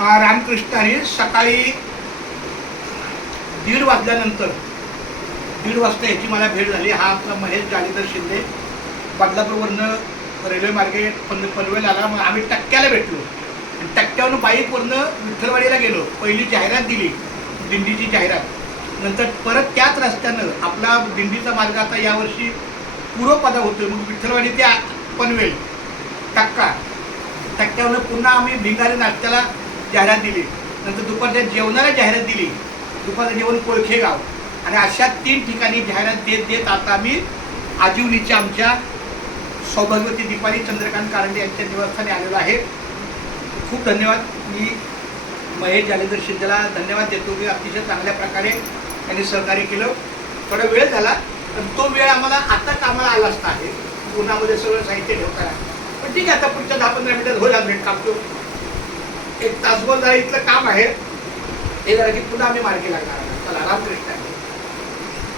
रामकृष्ण हरी सकाळी 1:30 वाजल्यानंतर 1:30 वाजता याची मला भेट झाली. हा आपला महेश जालीधर शिंदे बदलापूरवरनं रेल्वे मार्गे पनवेल आला. मग आम्ही टक्क्याला भेटलो आणि टक्क्यावरून बाईकवरनं विठ्ठलवाडीला गेलो. पहिली जाहिरात दिली, दिंडीची जाहिरात. नंतर परत त्याच रस्त्यानं आपला दिंडीचा मार्ग आता यावर्षी पूर्वपदा होतो. मग विठ्ठलवाडी ते पनवेल टक्क्यावरून पुन्हा आम्ही भिंगारी नाश्त्याला जाहिरात दिली. नंतर दुपारच्या जेवणाला जाहिरात दिली, दुपारचं जेवण कोळखेगाव. आणि अशा 3 ठिकाणी जाहिरात देत देत आता आम्ही आजिवलीच्या आमच्या सौभाग्यवती दीपाली चंद्रकांत कारंडे यांच्या निवासस्थानी आलेलो आहे. खूप धन्यवाद. मी महेश जालीधर शिंदेला धन्यवाद देतो की अतिशय चांगल्या प्रकारे त्यांनी सहकार्य केलं. थोडा वेळ झाला पण तो वेळ आम्हाला आता कामाला आला असता आहे, उन्हामध्ये सगळं साहित्य ठेवताना. पण ठीक आहे, आता पुढच्या 10-15 मिनिटात होईल भेट. कापतो 1 तासभर जरा इथलं काम आहे, हे जरा की पुन्हा आम्ही मार्गी लागणार. चला, रामकृष्ण.